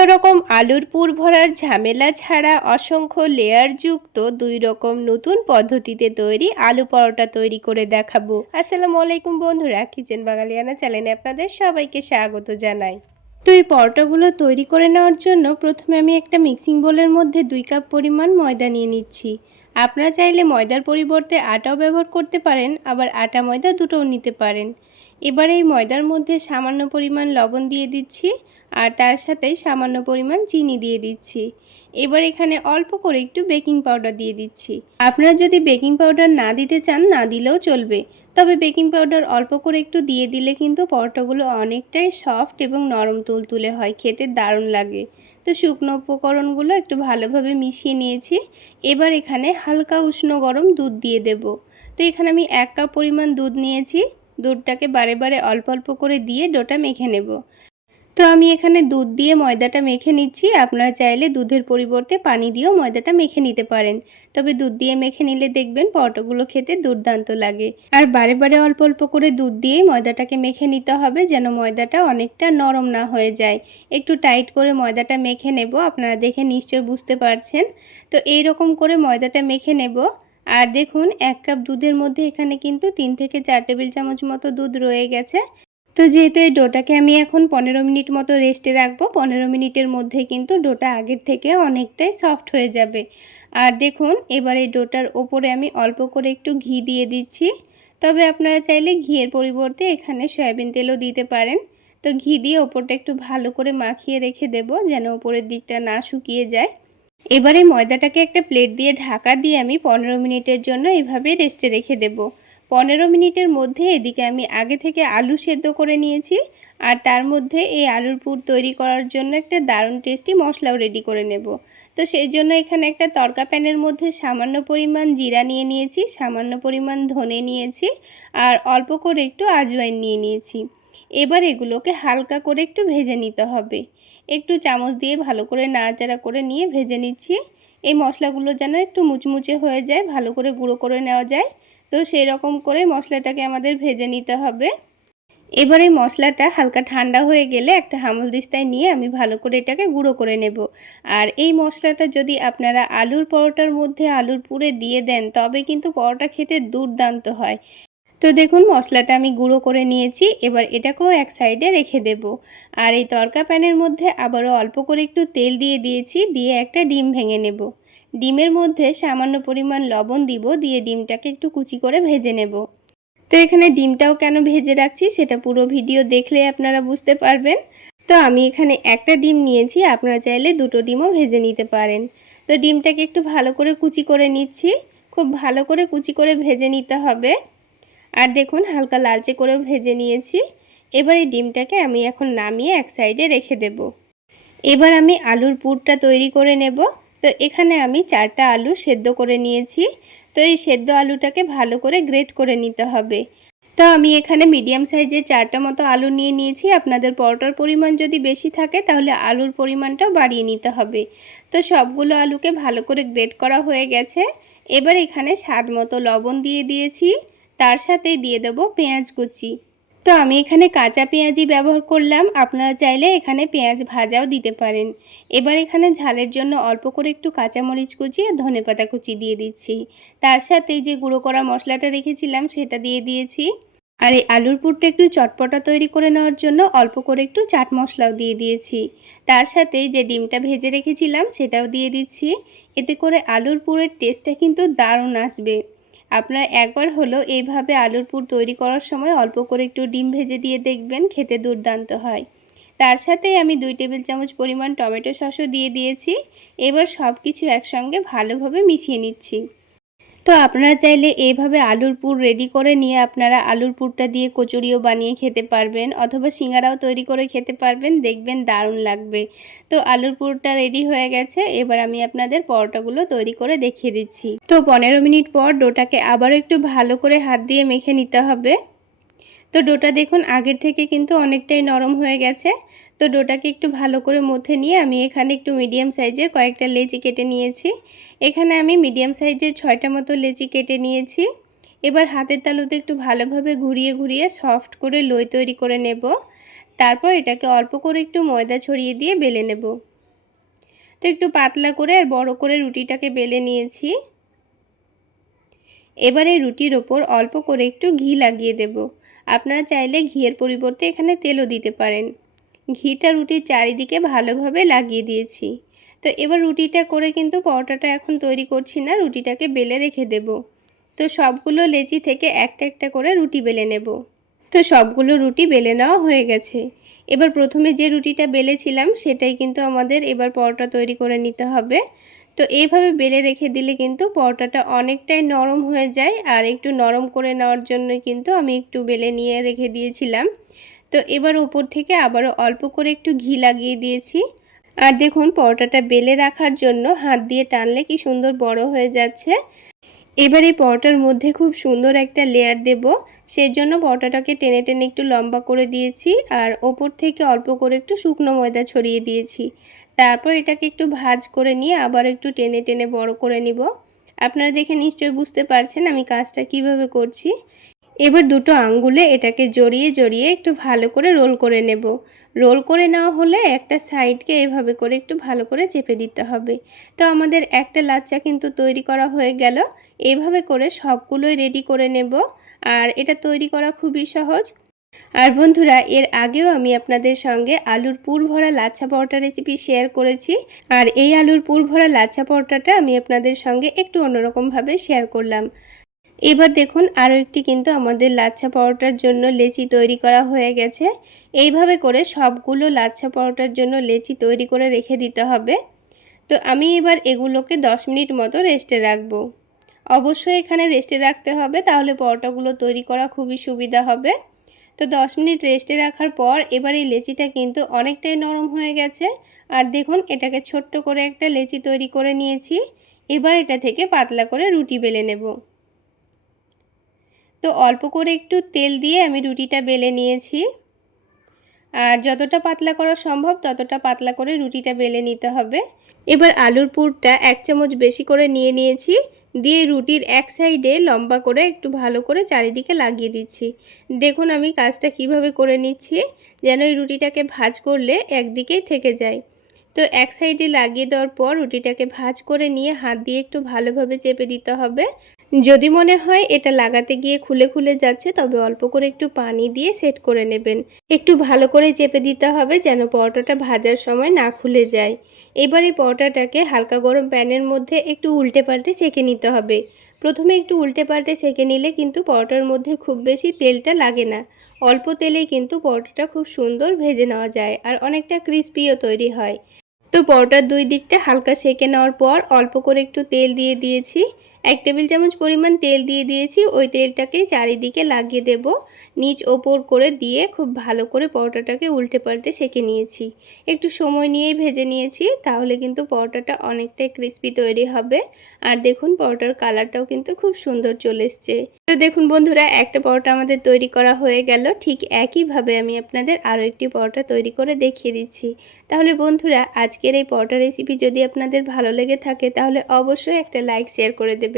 কোনো রকম আলুর পুর ভরার ঝামেলা ছাড়া অসংখ্য লেয়ারযুক্ত 2 রকম নতুন পদ্ধতিতে তৈরি আলু পরোটা তৈরি করে দেখাবো। আসসালামু আলাইকুম বন্ধুরা, কিচেন বাঙালিয়ানা চ্যানেলে আপনাদের সবাইকে স্বাগত জানাই। তো এই পরোটাগুলো তৈরি করে নেওয়ার জন্য প্রথমে আমি একটা মিক্সিং বোলের মধ্যে 2 কাপ পরিমাণ ময়দা নিয়ে নিচ্ছি। আপনারা চাইলে ময়দার পরিবর্তে আটাও ব্যবহার করতে পারেন, আবার আটা ময়দা দুটোও নিতে পারেন। এবার এই ময়দার মধ্যে সামান্য পরিমাণ লবণ দিয়ে দিচ্ছি আর তার সাথেই সামান্য পরিমাণ চিনি দিয়ে দিচ্ছি। এবার এখানে অল্প করে একটু বেকিং পাউডার দিয়ে দিচ্ছি। আপনারা যদি বেকিং পাউডার না দিতে চান না দিলেও চলবে, তবে বেকিং পাউডার অল্প করে একটু দিয়ে দিলে কিন্তু পরোটাগুলো অনেকটাই সফট এবং নরম তুলতুলে হয়, খেতে দারুণ লাগে। তো শুকনো উপকরণগুলো একটু ভালোভাবে মিশিয়ে নিয়েছি। এবার এখানে হালকা উষ্ণ গরম দুধ দিয়ে দেব। তো এখানে আমি 1 কাপ পরিমাণ দুধ নিয়েছি। দুধটাকে বারে বারে অল্প অল্প করে দিয়ে ডোটা মেখে নেব। তো আমি এখানে দুধ দিয়ে ময়দাটা মেখে নিচ্ছি। আপনারা চাইলে দুধের পরিবর্তে পানি দিয়েও ময়দাটা মেখে নিতে পারেন, তবে দুধ দিয়ে মেখে নিলে দেখবেন পরোটাগুলো খেতে দুর্দান্ত লাগে। আর বারে বারে অল্প অল্প করে দুধ দিয়েই ময়দাটাকে মেখে নিতে হবে, যেন ময়দাটা অনেকটা নরম না হয়ে যায়। একটু টাইট করে ময়দাটা মেখে নেব, আপনারা দেখে নিশ্চয়ই বুঝতে পারছেন। তো এই রকম করে ময়দাটা মেখে নেব। আর দেখুন 1 কাপ দুধের মধ্যে এখানে কিন্তু 3 থেকে 4 টেবিল চামচ মতো দুধ রয়ে গেছে। তো যেহেতু এই ডোটাকে আমি এখন 15 মিনিট মতো রেস্টে রাখবো, 15 মিনিটের মধ্যে কিন্তু ডোটা আগের থেকে অনেকটাই সফট হয়ে যাবে। আর দেখুন এবার এই ডোটার ওপরে আমি অল্প করে একটু ঘি দিয়ে দিচ্ছি, তবে আপনারা চাইলে ঘিয়ের পরিবর্তে এখানে সয়াবিন তেলও দিতে পারেন। তো ঘি দিয়ে ওপরটা একটু ভালো করে মাখিয়ে রেখে দেব, যেন ওপরের দিকটা না শুকিয়ে যায়। এবারে ময়দাটাকে একটা প্লেট দিয়ে ঢাকা দিয়ে আমি 15 মিনিটের জন্য এভাবে রেস্টে রেখে দেব। 15 মিনিটের মধ্যে এদিকে আমি আগে থেকে আলু সেদ্ধ করে নিয়েছি, আর তার মধ্যে এই আলুর পুর তৈরি করার জন্য একটা দারুণ টেস্টি মশলাও রেডি করে নেব। তো সেই জন্য এখানে একটা তড়কা প্যানের মধ্যে সামান্য পরিমাণ জিরা নিয়ে নিয়েছি, সামান্য পরিমাণ ধনে নিয়েছি, আর অল্প করে একটু আজওয়াইন নিয়ে নিয়েছি। এবার এগুলোকে হালকা করে একটু ভেজে নিতে হবে। একটু চামচ দিয়ে ভালো করে নাড়াচাড়া করে নিয়ে ভেজে নিচ্ছি। এই মশলাগুলো যেন একটু মুচমুচে হয়ে যায়, ভালো করে গুঁড়ো করে নেওয়া যায়। তো সেই রকম করে মশলাটাকে আমাদের ভেজে নিতে হবে। এবার এই মশলাটা হালকা ঠান্ডা হয়ে গেলে একটা হামালদিস্তায় নিয়ে আমি ভালো করে এটাকে গুঁড়ো করে নেব। আর এই মশলাটা যদি আপনারা আলুর পরোটার মধ্যে আলুর পুরে দিয়ে দেন, তবে কিন্তু পরোটা খেতে দুর্দান্ত হয়। তো দেখুন মশলাটা আমি গুঁড়ো করে নিয়েছি। এবার এটাকেও এক সাইডে রেখে দেব। আর এই তড়কা প্যানের মধ্যে আবারও অল্প করে একটু তেল দিয়ে দিয়েছি, দিয়ে একটা ডিম ভেঙে নেব। ডিমের মধ্যে সামান্য পরিমাণ লবণ দিব, দিয়ে ডিমটাকে একটু কুচি করে ভেজে নেব। তো এখানে ডিমটাও কেন ভেজে রাখছি সেটা পুরো ভিডিও দেখলে আপনারা বুঝতে পারবেন। তো আমি এখানে একটা ডিম নিয়েছি, আপনারা চাইলে 2টো ডিমও ভেজে নিতে পারেন। তো ডিমটাকে একটু ভালো করে কুচি করে নিচ্ছি। খুব ভালো করে কুচি করে ভেজে নিতে হবে। আর দেখুন হালকা লালচে করেও ভেজে নিয়েছি। এবার এই ডিমটাকে আমি এখন নামিয়ে এক সাইডে রেখে দেব। এবার আমি আলুর পুরটা তৈরি করে নেব। তো এখানে আমি 4টা আলু সেদ্ধ করে নিয়েছি। তো এই সেদ্ধ আলুটাকে ভালো করে গ্রেট করে নিতে হবে। তো আমি এখানে মিডিয়াম সাইজের 4টা মতো আলু নিয়ে নিয়েছি। আপনাদের পরোটার পরিমাণ যদি বেশি থাকে তাহলে আলুর পরিমাণটাও বাড়িয়ে নিতে হবে। তো সবগুলো আলুকে ভালো করে গ্রেট করা হয়ে গেছে। এবার এখানে স্বাদ মতো লবণ দিয়ে দিয়েছি, তার সাথেই দিয়ে দেব পেঁয়াজ কুচি। তো আমি এখানে কাঁচা পেঁয়াজই ব্যবহার করলাম, আপনারা চাইলে এখানে পেঁয়াজ ভাজাও দিতে পারেন। এবার এখানে ঝালের জন্য অল্প করে একটু কাঁচামরিচ কুচি আর ধনেপাতা কুচি দিয়ে দিচ্ছি। তার সাথে যে গুঁড়ো করা মশলাটা রেখেছিলাম সেটা দিয়ে দিয়েছি। আর এই আলুর পুরটা একটু চটপটা তৈরি করে নেওয়ার জন্য অল্প করে একটু চাট মশলাও দিয়ে দিয়েছি। তার সাথে যে ডিমটা ভেজে রেখেছিলাম সেটাও দিয়ে দিচ্ছি। এতে করে আলুর পুরের টেস্টটা কিন্তু দারুণ আসবে। আপনারা একবার হলো এইভাবে আলুর পুর তৈরি করার সময় অল্প করে একটু ডিম ভেজে দিয়ে দেখবেন, খেতে দুর্দান্ত হয়। তার সাথে আমি 2 টেবিল চামচ পরিমাণ টমেটো সসও দিয়ে দিয়েছি। এবার সব কিছু একসঙ্গে ভালোভাবে মিশিয়ে নিচ্ছি। তো আপনারা চাইলে এইভাবে আলুর পুর রেডি করে নিয়ে আপনারা আলুর পুরটা দিয়ে কচুরিও বানিয়ে খেতে পারবেন, অথবা সিঙ্গারাও তৈরি করে খেতে পারবেন, দেখবেন দারুণ লাগবে। তো আলুর পুরটা রেডি হয়ে গেছে। এবার আমি আপনাদের পরোটাগুলো তৈরি করে দেখিয়ে দিচ্ছি। তো 15 মিনিট পর ডোটাকে আবারও একটু ভালো করে হাত দিয়ে মেখে নিতে হবে। তো ডোটা দেখুন আগের থেকে কিন্তু অনেকটাই নরম হয়ে গেছে। তো ডোটাকে একটু ভালো করে মথে নিয়ে আমি এখানে একটু মিডিয়াম সাইজের কয়েকটা লেচি কেটে নিয়েছি। এখানে আমি মিডিয়াম সাইজের 6টা মতো লেচি কেটে নিয়েছি। এবার হাতের তালুতে একটু ভালোভাবে ঘুরিয়ে ঘুরিয়ে সফট করে লোই তৈরি করে নেব। তারপর এটাকে অল্প করে একটু ময়দা ছড়িয়ে দিয়ে বেলে নেব। তো একটু পাতলা করে আর বড় করে রুটিটাকে বেলে নিয়েছি। এবার এই রুটির ওপর অল্প করে একটু ঘি লাগিয়ে দেব। আপনারা চাইলে ঘিয়ের পরিবর্তে এখানে তেলও দিতে পারেন। ঘিটা রুটির চারিদিকে ভালোভাবে লাগিয়ে দিয়েছি। তো এবার রুটিটা করে কিন্তু পরোটাটা এখন তৈরি করছি না, রুটিটাকে বেলে রেখে দেব। তো সবগুলো লেচি থেকে একটা একটা করে রুটি বেলে নেব। তো সবগুলো রুটি বেলে নেওয়া হয়ে গেছে। এবার প্রথমে যে রুটিটা বেলেছিলাম সেটাই কিন্তু আমাদের এবার পরোটা তৈরি করে নিতে হবে। তো এইভাবে বেলে রেখে দিলে কিন্তু পরোটাটা অনেকটাই নরম হয়ে যায়। আর একটু নরম করে নেওয়ার জন্য কিন্তু আমি একটু বেলে নিয়ে রেখে দিয়েছিলাম। তো এবার উপর থেকে আবারও অল্প করে একটু ঘি লাগিয়ে দিয়েছি। আর দেখুন পরোটাটা বেলে রাখার জন্য হাত দিয়ে টানলে কি সুন্দর বড় হয়ে যাচ্ছে। এবার এই পরোটার মধ্যে খুব সুন্দর একটা লেয়ার দেব, সেই জন্য পরোটাটাকে টেনে টেনে একটু লম্বা করে দিয়েছি আর ওপর থেকে অল্প করে একটু শুকনো ময়দা ছড়িয়ে দিয়েছি। তারপর এটাকে একটু ভাঁজ করে নিয়ে আবার একটু টেনে টেনে বড় করে নিব। আপনারা দেখে নিশ্চয়ই বুঝতে পারছেন আমি কাজটা কিভাবে করছি। এবার দুটো আঙ্গুলে এটাকে জড়িয়ে জড়িয়ে একটু ভালো করে রোল করে নেব। রোল করে নেওয়া হলে একটা সাইডকে এভাবে করে একটু ভালো করে চেপে দিতে হবে। তো আমাদের একটা লাচ্চা কিন্তু তৈরি করা হয়ে গেল। এইভাবে করে সবগুলোই রেডি করে নেব। আর এটা তৈরি করা খুবই সহজ। আর বন্ধুরা, এর আগেও আমি আপনাদের সঙ্গে আলুর পুর ভরা লাচ্ছা পরোটা রেসিপি শেয়ার করেছি। আর এই আলুর পুর ভরা লাচ্ছা পরোটাটা আমি আপনাদের সঙ্গে একটু অন্যরকমভাবে শেয়ার করলাম। এবার দেখুন আরও একটি কিন্তু আমাদের লাচ্ছা পরোটার জন্য লেচি তৈরি করা হয়ে গেছে। এইভাবে করে সবগুলো লাচ্ছা পরোটার জন্য লেচি তৈরি করে রেখে দিতে হবে। তো আমি এবার এগুলোকে 10 মিনিট মতো রেস্টে রাখবো। অবশ্যই এখানে রেস্টে রাখতে হবে, তাহলে পরোটাগুলো তৈরি করা খুবই সুবিধা হবে। তো 10 মিনিট রেস্টে রাখার পর এবার এই লেচিটা কিন্তু অনেকটাই নরম হয়ে গেছে। আর দেখুন এটাকে ছোট্ট করে একটা লেচি তৈরি করে নিয়েছি। এবার এটা থেকে পাতলা করে রুটি বেলে নেব। তো অল্প করে একটু তেল দিয়ে আমি রুটিটা বেলে নিয়েছি। আর যতটা পাতলা করা সম্ভব ততটা পাতলা করে রুটিটা বেলে নিতে হবে। এবার আলুর পুরটা 1 চামচ বেশি করে নিয়েছি। দিয়ে রুটির এক সাইডে লম্বা করে একটু ভালো করে চারিদিকে লাগিয়ে দিচ্ছি। দেখুন আমি কাজটা কিভাবে করে নিচ্ছি, যেন এই রুটিটাকে ভাঁজ করলে একদিকেই থেকে যায়। তো এক সাইডে লাগিয়ে দেওয়ার পর রুটিটাকে ভাঁজ করে নিয়ে হাত দিয়ে একটু ভালোভাবে চেপে দিতে হবে। যদি মনে হয় এটা লাগাতে গিয়ে খুলে খুলে যাচ্ছে, তবে অল্প করে একটু পানি দিয়ে সেট করে নেবেন। একটু ভালো করে চেপে দিতে হবে যেন পরোটাটা ভাজার সময় না খুলে যায়। এবার এই পরোটাটাকে হালকা গরম প্যানের মধ্যে একটু উল্টে পাল্টে সেঁকে নিতে হবে। প্রথমে একটু উল্টে পাল্টে সেঁকে নিলে কিন্তু পরোটার মধ্যে খুব বেশি তেলটা লাগে না। অল্প তেলেই কিন্তু পরোটাটা খুব সুন্দর ভেজে নেওয়া যায় আর অনেকটা ক্রিস্পিও তৈরি হয়। তো পরোটার দুই দিকটা হালকা সেঁকে নেওয়ার পর অল্প করে একটু তেল দিয়ে দিয়েছি। 1 টেবিল চামচ পরিমাণ তেল দিয়ে দিয়েছি। ওই তেলটাকে চারিদিকে লাগিয়ে দেব। নিচ ওপর করে দিয়ে খুব ভালো করে পরোটাটাকে উল্টে পাল্টে সেঁকে নিয়েছি। একটু সময় নিয়েই ভেজে নিয়েছি, তাহলে কিন্তু পরোটাটা অনেকটাই ক্রিস্পি তৈরি হবে। আর দেখুন পরোটার কালারটাও কিন্তু খুব সুন্দর চলে এসছে। তো দেখুন বন্ধুরা, একটা পরোটা আমাদের তৈরি করা হয়ে গেল। ঠিক একইভাবে আমি আপনাদের আরও একটি পরোটা তৈরি করে দেখিয়ে দিচ্ছি। তাহলে বন্ধুরা, আজকের এই পরোটা রেসিপি যদি আপনাদের ভালো লেগে থাকে তাহলে অবশ্যই একটা লাইক শেয়ার করে দেবেন।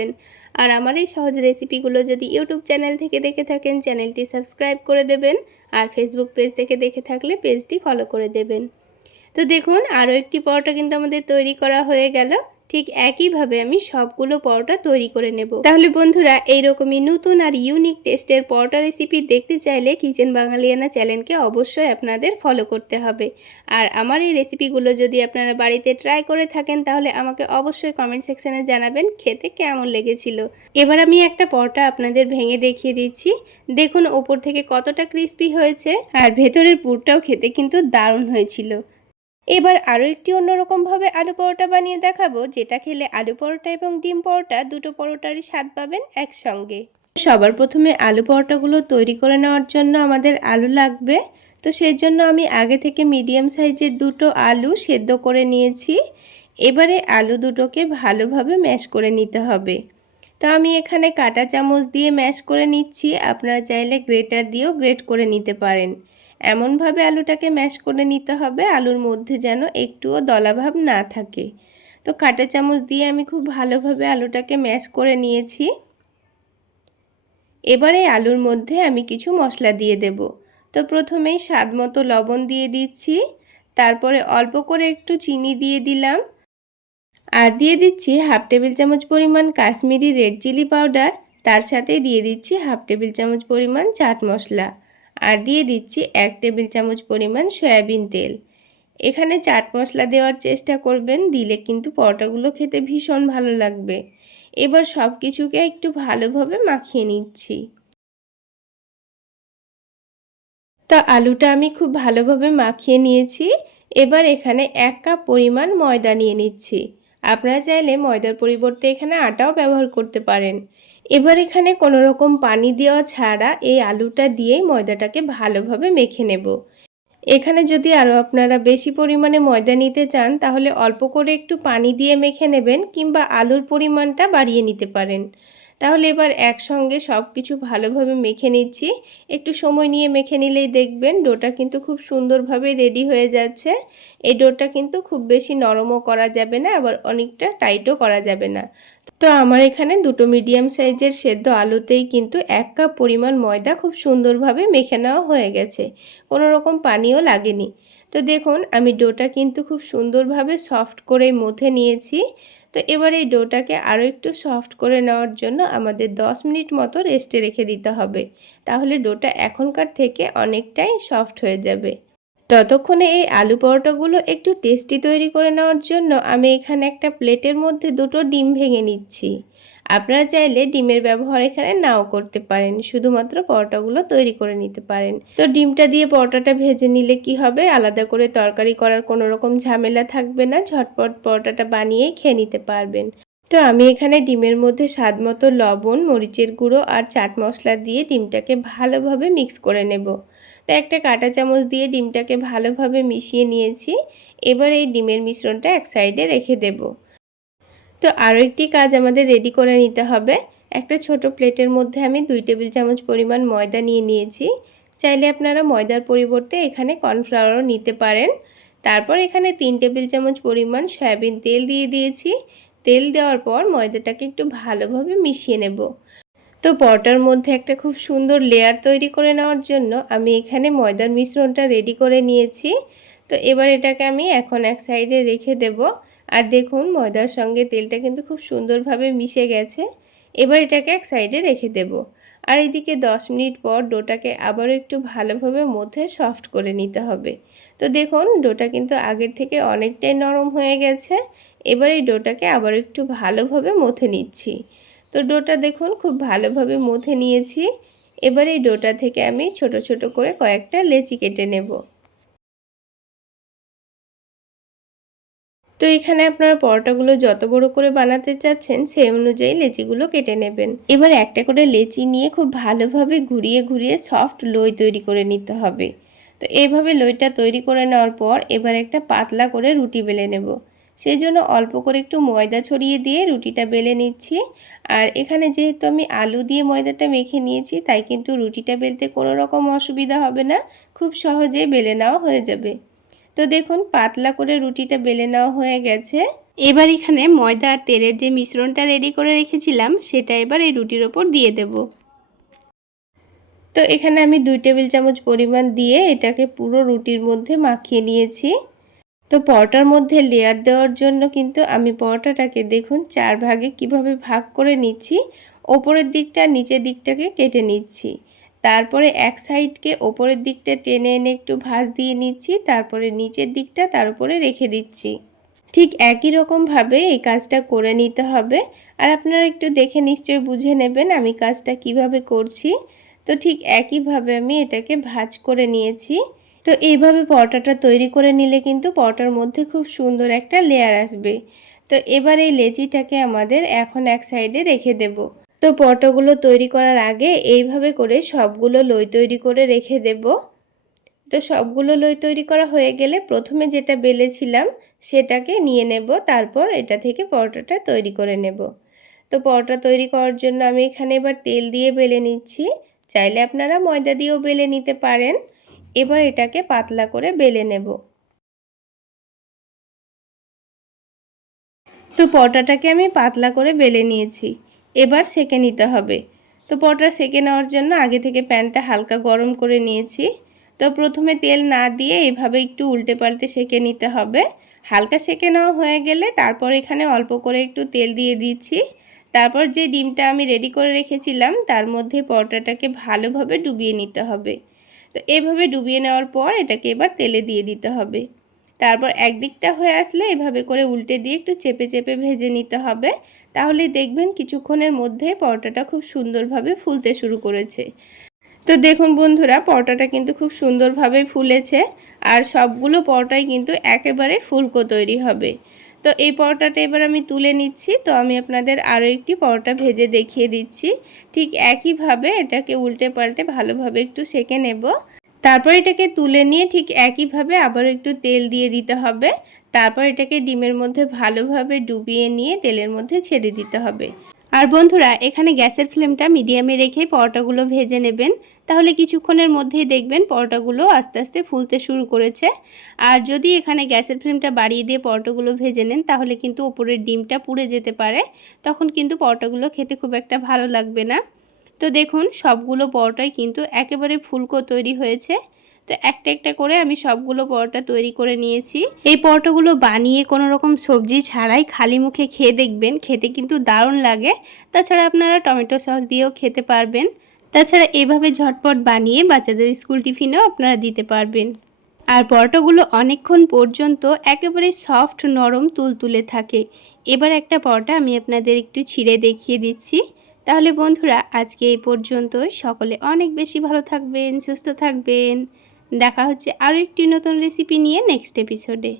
আর আমার এই সহজ রেসিপিগুলো যদি ইউটিউব চ্যানেল থেকে দেখে থাকেন চ্যানেলটি সাবস্ক্রাইব করে দেবেন। আর ফেসবুক পেজ থেকে দেখে থাকলে পেজটি ফলো করে দেবেন। তো দেখুন আরও একটি পরোটা কিন্তু আমাদের তৈরি করা হয়ে গেল। ঠিক একইভাবে আমি সবগুলো পরোটা তৈরি করে নেব। তাহলে বন্ধুরা, এইরকমই নতুন আর ইউনিক টেস্টের পরোটা রেসিপি দেখতে চাইলে কিচেন বাঙালিয়ানা চ্যানেলকে অবশ্যই আপনাদের ফলো করতে হবে। আর আমার এই রেসিপিগুলো যদি আপনারা বাড়িতে ট্রাই করে থাকেন তাহলে আমাকে অবশ্যই কমেন্ট সেকশনে জানাবেন খেতে কেমন লেগেছিল। এবার আমি একটা পরোটা আপনাদের ভেঙে দেখিয়ে দিচ্ছি। দেখুন ওপর থেকে কতটা ক্রিস্পি হয়েছে আর ভেতরের পুরটাও খেতে কিন্তু দারুণ হয়েছিল। এবার আরও একটি অন্যরকমভাবে আলু পরোটা বানিয়ে দেখাবো, যেটা খেলে আলু পরোটা এবং ডিম পরোটা দুটো পরোটারই স্বাদ পাবেন একসঙ্গে। সবার প্রথমে আলু পরোটাগুলো তৈরি করে নেওয়ার জন্য আমাদের আলু লাগবে। তো সেই জন্য আমি আগে থেকে মিডিয়াম সাইজের দুটো আলু সেদ্ধ করে নিয়েছি। এবারে আলু দুটোকে ভালোভাবে ম্যাশ করে নিতে হবে। তো আমি এখানে কাঁটা চামচ দিয়ে ম্যাশ করে নিচ্ছি, আপনারা চাইলে গ্রেটার দিয়েও গ্রেট করে নিতে পারেন। এমনভাবে আলুটাকে ম্যাশ করে নিতে হবে আলুর মধ্যে যেন একটুও দলাভাব না থাকে। তো কাঁটা চামচ দিয়ে আমি খুব ভালোভাবে আলুটাকে ম্যাশ করে নিয়েছি। এবারে আলুর মধ্যে আমি কিছু মশলা দিয়ে দেব। তো প্রথমেই স্বাদ মতো লবণ দিয়ে দিচ্ছি, তারপরে অল্প করে একটু চিনি দিয়ে দিলাম, আর দিয়ে দিচ্ছি হাফ টেবিল চামচ পরিমাণ কাশ্মীরি রেড চিলি পাউডার, তার সাথে দিয়ে দিচ্ছি হাফ টেবিল চামচ পরিমাণ চাট মশলা, আর দিয়ে দিচ্ছি 1 টেবিল চামচ পরিমাণ সয়াবিন তেল। এখানে চাট মশলা দেওয়ার চেষ্টা করবেন, দিলে কিন্তু পরোটাগুলো খেতে ভীষণ ভালো লাগবে। এবার সব কিছুকে একটু ভালোভাবে মাখিয়ে নিচ্ছি। তো আলুটা আমি খুব ভালোভাবে মাখিয়ে নিয়েছি। এবার এখানে 1 কাপ পরিমাণ ময়দা নিয়ে নিচ্ছি। আপনারা চাইলে ময়দার পরিবর্তে এখানে আটাও ব্যবহার করতে পারেন। এবার এখানে কোনো রকম পানি দেওয়া ছাড়া এই আলুটা দিয়েই ময়দাটাকে ভালোভাবে মেখে নেব। এখানে যদি আরও আপনারা বেশি পরিমাণে ময়দা নিতে চান তাহলে অল্প করে একটু পানি দিয়ে মেখে নেবেন, কিংবা আলুর পরিমাণটা বাড়িয়ে নিতে পারেন। তাহলে এবার একসঙ্গে সব কিছু ভালোভাবে মেখে নিচ্ছি। একটু সময় নিয়ে মেখে নিলেই দেখবেন ডোটা কিন্তু খুব সুন্দরভাবে রেডি হয়ে যাচ্ছে। এই ডোটা কিন্তু খুব বেশি নরমও করা যাবে না, আবার অনেকটা টাইটও করা যাবে না। তো আমার এখানে দুটো মিডিয়াম সাইজের সেদ্ধ আলুতেই কিন্তু 1 কাপ পরিমাণ ময়দা খুব সুন্দরভাবে মেখে নেওয়া হয়ে গেছে, কোনো রকম পানিও লাগেনি। তো দেখুন আমি ডোটা কিন্তু খুব সুন্দরভাবে সফট করে মথে নিয়েছি। তো এবার এই ডোটাকে আরও একটু সফট করে নেওয়ার জন্য আমাদের 10 মিনিট মতো রেস্টে রেখে দিতে হবে, তাহলে ডোটা এখনকার থেকে অনেকটাই সফট হয়ে যাবে। ততক্ষণে এই আলু পরোটাগুলো একটু টেস্টি তৈরি করে নেওয়ার জন্য আমি এখানে একটা প্লেটের মধ্যে দুটো ডিম ভেঙে নিচ্ছি। আপনারা চাইলে ডিমের ব্যবহার এখানে নাও করতে পারেন, শুধুমাত্র পরোটাগুলো তৈরি করে নিতে পারেন। তো ডিমটা দিয়ে পরোটাটা ভেজে নিলে কি হবে, আলাদা করে তরকারি করার কোনো রকম ঝামেলা থাকবে না, ঝটপট পরোটাটা বানিয়েই খেয়ে নিতে পারবেন। তো আমি এখানে ডিমের মধ্যে স্বাদ মতো লবণ, মরিচের গুঁড়ো আর চাট মশলা দিয়ে ডিমটাকে ভালোভাবে মিক্স করে নেব। তো একটা কাঁটা চামচ দিয়ে ডিমটাকে ভালোভাবে মিশিয়ে নিয়েছি। এবার এই ডিমের মিশ্রণটা এক সাইডে রেখে দেব। তো আরও একটি কাজ আমাদের রেডি করে নিতে হবে। একটা ছোট প্লেটের মধ্যে আমি 2 টেবিল চামচ পরিমাণ ময়দা নিয়ে নিয়েছি। চাইলে আপনারা ময়দার পরিবর্তে এখানে কর্নফ্লাওয়ারও নিতে পারেন। তারপর এখানে 3 টেবিল চামচ পরিমাণ সয়াবিন তেল দিয়ে দিয়েছি। তেল দেওয়ার পর ময়দাটাকে একটু ভালোভাবে মিশিয়ে নেব। তো পরোটার মধ্যে একটা খুব সুন্দর লেয়ার তৈরি করে নেওয়ার জন্য আমি এখানে ময়দার মিশ্রণটা রেডি করে নিয়েছি। তো এবার এটাকে আমি এখন এক সাইডে রেখে দেব। আর দেখুন ময়দার সঙ্গে তেলটা কিন্তু খুব সুন্দরভাবে মিশে গেছে। এবার এটাকে এক সাইডে রেখে দেব। আর এইদিকে 10 মিনিট পর ডোটাকে আবারও একটু ভালোভাবে মথে সফট করে নিতে হবে। তো দেখুন ডোটা কিন্তু আগের থেকে অনেকটাই নরম হয়ে গেছে। এবার এই ডোটাকে আবার একটু ভালোভাবে মথে নিচ্ছি। তো ডোটা দেখুন খুব ভালোভাবে মথে নিয়েছি। এবার এই ডোটা থেকে আমি ছোট ছোট করে কয়েকটা লেচি কেটে নেব। তো এখানে আপনারা পরোটাগুলো যত বড় করে বানাতে চাচ্ছেন সেই অনুযায়ী লেচিগুলো কেটে নেবেন। এবার একটা করে লেচি নিয়ে খুব ভালোভাবে ঘুরিয়ে ঘুরিয়ে সফট লই তৈরি করে নিতে হবে। তো এইভাবে লইটা তৈরি করে নেওয়ার পর এবার একটা পাতলা করে রুটি বেলে নেব। সেই জন্য অল্প করে একটু ময়দা ছড়িয়ে দিয়ে রুটিটা বেলে নিচ্ছি। আর এখানে যেহেতু আমি আলু দিয়ে ময়দাটা মেখে নিয়েছি, তাই কিন্তু রুটিটা বেলতে কোনো রকম অসুবিধা হবে না, খুব সহজেই বেলে নেওয়া হয়ে যাবে। তো দেখুন পাতলা করে রুটিটা বেলে নেওয়া হয়ে গেছে। এবার এখানে ময়দা আর তেলের যে মিশ্রণটা রেডি করে রেখেছিলাম সেটা এবার এই রুটির ওপর দিয়ে দেব। তো এখানে আমি 2 টেবিল চামচ পরিমাণ দিয়ে এটাকে পুরো রুটির মধ্যে মাখিয়ে নিয়েছি। তো পরোটার মধ্যে লেয়ার দেওয়ার জন্য কিন্তু আমি পরোটাটাকে দেখুন 4 ভাগে কিভাবে ভাগ করে নিচ্ছি। ওপরের দিকটা নিচের দিকটাকে কেটে নিচ্ছি। তারপরে এক সাইডকে ওপরের দিকটা টেনে এনে একটু ভাঁজ দিয়ে নিচ্ছি, তারপরে নিচের দিকটা তার উপরে রেখে দিচ্ছি। ঠিক একই রকমভাবে এই কাজটা করে নিতে হবে। আর আপনারা একটু দেখে নিশ্চয়ই বুঝে নেবেন আমি কাজটা কিভাবে করছি। তো ঠিক একইভাবে আমি এটাকে ভাঁজ করে নিয়েছি। তো এইভাবে পরোটাটা তৈরি করে নিলে কিন্তু পরোটার মধ্যে খুব সুন্দর একটা লেয়ার আসবে। তো এবার এই লেচিটাকে আমাদের এখন এক সাইডে রেখে দেব। তো পরোটাগুলো তৈরি করার আগে এইভাবে করে সবগুলো লই তৈরি করে রেখে দেব। তো সবগুলো লই তৈরি করা হয়ে গেলে প্রথমে যেটা বেলেছিলাম সেটাকে নিয়ে নেব, তারপর এটা থেকে পরোটাটা তৈরি করে নেব। তো পরোটা তৈরি করার জন্য আমি এখানে এবার তেল দিয়ে বেলে নিচ্ছি। চাইলে আপনারা ময়দা দিয়েও বেলে নিতে পারেন। এবার এটাকে পাতলা করে বেলে নেব। তো পরোটাটাকে আমি পাতলা করে বেলে নিয়েছি। এবার সেঁকে নিতে হবে। তো পরোটা সেঁকে নেওয়ার জন্য আগে থেকে প্যানটা হালকা গরম করে নিয়েছি। তো প্রথমে তেল না দিয়ে এভাবে একটু উল্টে পাল্টে সেঁকে নিতে হবে। হালকা সেঁকে নেওয়া হয়ে গেলে তারপর এখানে অল্প করে একটু তেল দিয়ে দিচ্ছি। তারপর যে ডিমটা আমি রেডি করে রেখেছিলাম তার মধ্যে পরোটাটাকে ভালোভাবে ডুবিয়ে নিতে হবে। তো এভাবে ডুবিয়ে নেওয়ার পর এটাকে এবার তেলে দিয়ে দিতে হবে। তারপর একদিকটা হয়ে আসলে এভাবে করে উল্টে দিয়ে একটু চেপে চেপে ভেজে নিতে হবে। তাহলে দেখবেন কিছুক্ষণের মধ্যে পরোটাটা খুব সুন্দরভাবে ফুলতে শুরু করেছে। তো দেখুন বন্ধুরা, পরোটাটা কিন্তু খুব সুন্দরভাবে ফুলেছে আর সবগুলো পরোটাই কিন্তু একেবারে ফুলকো তৈরি হবে। তো এই পরোটাটা এবার আমি তুলে নিচ্ছি। তো আমি আপনাদের আরও একটি পরোটা ভেজে দেখিয়ে দিচ্ছি। ঠিক একইভাবে এটাকে উল্টে পাল্টে ভালোভাবে একটু সেঁকে নেব। তারপর এটাকে তুলে নিয়ে ঠিক একইভাবে আবারও একটু তেল দিয়ে দিতে হবে। তারপর এটাকে ডিমের মধ্যে ভালোভাবে ডুবিয়ে নিয়ে তেলের মধ্যে ছেড়ে দিতে হবে। আর বন্ধুরা, এখানে গ্যাসের ফ্লেমটা মিডিয়ামে রেখে পরোটাগুলো ভেজে নেবেন। তাহলে কিছুক্ষণের মধ্যেই দেখবেন পরোটাগুলো আস্তে আস্তে ফুলতে শুরু করেছে। আর যদি এখানে গ্যাসের ফ্লেমটা বাড়িয়ে দিয়ে পরোটাগুলো ভেজে নেন তাহলে কিন্তু ওপরের ডিমটা পুড়ে যেতে পারে। তখন কিন্তু পরোটাগুলো খেতে খুব একটা ভালো লাগবে না। তো দেখুন সবগুলো পরোটাই কিন্তু একেবারে ফুলকো তৈরি হয়েছে। তো একটা একটা করে আমি সবগুলো পরোটা তৈরি করে নিয়েছি। এই পরোটাগুলো বানিয়ে কোনো রকম সবজি ছাড়াই খালি মুখে খেয়ে দেখবেন, খেতে কিন্তু দারুণ লাগে। তাছাড়া আপনারা টমেটো সস দিয়েও খেতে পারবেন। তাছাড়া এভাবে ঝটপট বানিয়ে বাচ্চাদের স্কুল টিফিনেও আপনারা দিতে পারবেন। আর পরোটাগুলো অনেকক্ষণ পর্যন্ত একেবারে সফট নরম তুলতুলে থাকে। এবার একটা পরোটা আমি আপনাদের একটু ছিঁড়ে দেখিয়ে দিচ্ছি। তাহলে বন্ধুরা, আজকে এই পর্যন্ত। সকলে অনেক বেশি ভালো থাকবেন, সুস্থ থাকবেন। দেখা হচ্ছে আরও একটি নতুন রেসিপি নিয়ে নেক্সট এপিসোডে।